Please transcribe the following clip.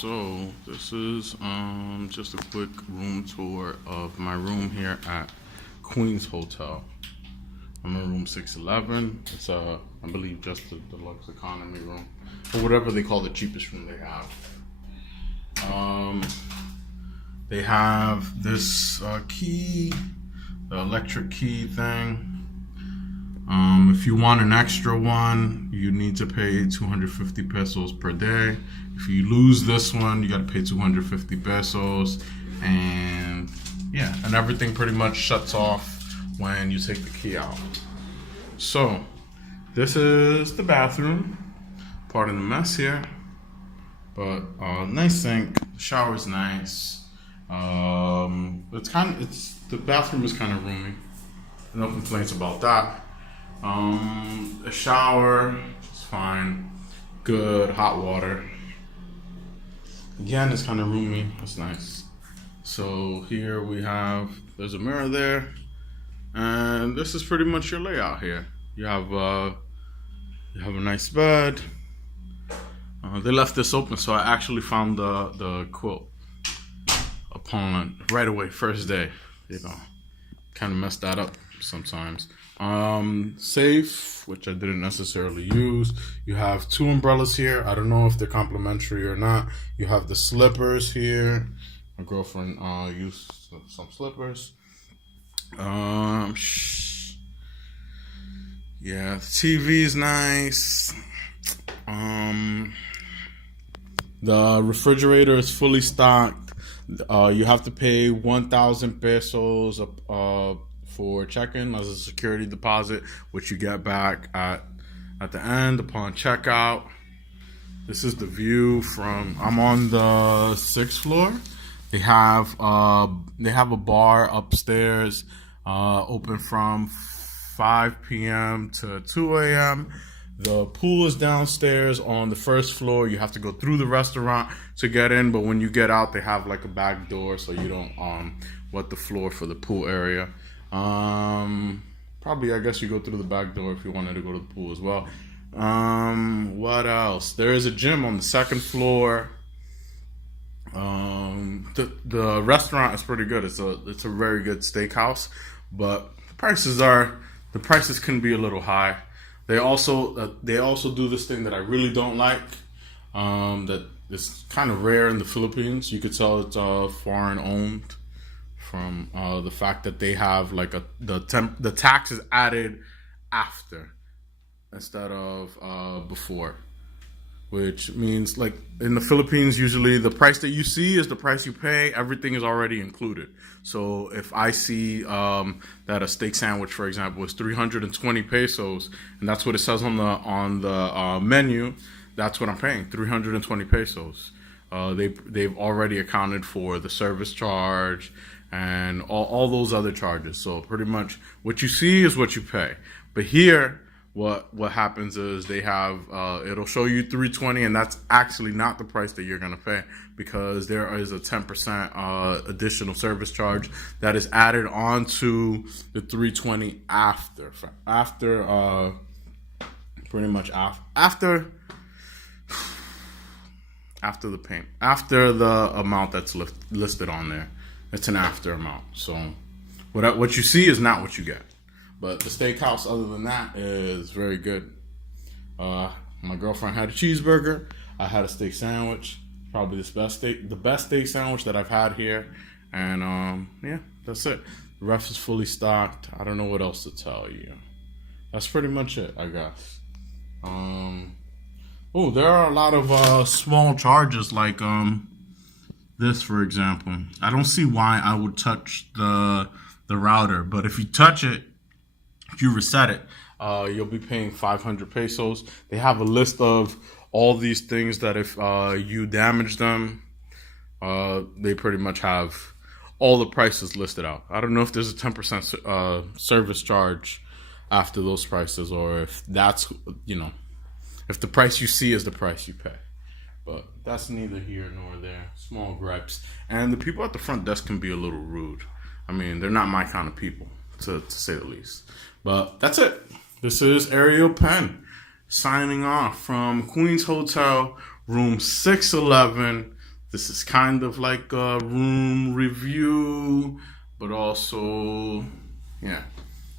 So this is just a quick room tour of my room here at Queens Hotel. I'm in room 611. It's I believe just the deluxe economy room, or whatever they call the cheapest room they have. They have this key, the electric key thing. If you want an extra one, you need to pay 250 pesos per day. If you lose this one, you got to pay 250 pesos. And yeah, and everything pretty much shuts off when you take the key out. So this is the bathroom. Pardon the mess here, but nice sink. The shower's nice. The bathroom is kind of roomy. No complaints about that. A shower is fine. Good hot water. Again, it's kind of roomy. It's nice. So here there's a mirror there, and this is pretty much your layout here. You have a nice bed. They left this open, so I actually found the quilt upon right away, first day. Kind of messed that up sometimes. Safe, which I didn't necessarily use. You have two umbrellas here. I don't know if they're complimentary or not. You have the slippers here. My girlfriend used some slippers. Yeah, the TV is nice. The refrigerator is fully stocked. You have to pay 1,000 pesos for check-in as a security deposit, which you get back at the end upon checkout. This is the view from. I'm on the 6th floor. They have a bar upstairs, open from 5 p.m. to 2 a.m. The pool is downstairs on the 1st floor. You have to go through the restaurant to get in, but when you get out, they have like a back door, so you don't wet the floor for the pool area. Probably, I guess you go through the back door if you wanted to go to the pool as well. What else? There is a gym on the 2nd floor. The restaurant is pretty good. It's a very good steakhouse, but the prices can be a little high. They also do this thing that I really don't like. That is kind of rare in the Philippines. You could tell it's foreign owned from the fact that they have like the tax is added after instead of before, which means like in the Philippines usually the price that you see is the price you pay. Everything is already included. So if I see that a steak sandwich, for example, is 320 pesos, and that's what it says on the menu, that's what I'm paying, 320 pesos. They've already accounted for the service charge and all those other charges. So pretty much what you see is what you pay. But here, what happens is they have it'll show you 320, and that's actually not the price that you're gonna pay, because there is a 10% additional service charge that is added onto the 320 after pretty much after the payment, after the amount that's listed on there. It's an after amount. So what you see is not what you get. But the steakhouse, other than that, is very good. My girlfriend had a cheeseburger. I had a steak sandwich. Probably the best steak sandwich that I've had here. And yeah, that's it. The ref is fully stocked. I don't know what else to tell you. That's pretty much it, I guess. There are a lot of small charges, like this, for example. I don't see why I would touch the router, but if you touch it, if you reset it, you'll be paying 500 pesos. They have a list of all these things that if you damage them, they pretty much have all the prices listed out. I don't know if there's a 10% service charge after those prices, or if that's, if the price you see is the price you pay. But that's neither here nor there. Small gripes. And the people at the front desk can be a little rude. I mean, they're not my kind of people, to say the least. But that's it. This is Ariel Penn signing off from Queens Hotel, room 611, This is kind of like a room review, but also, yeah.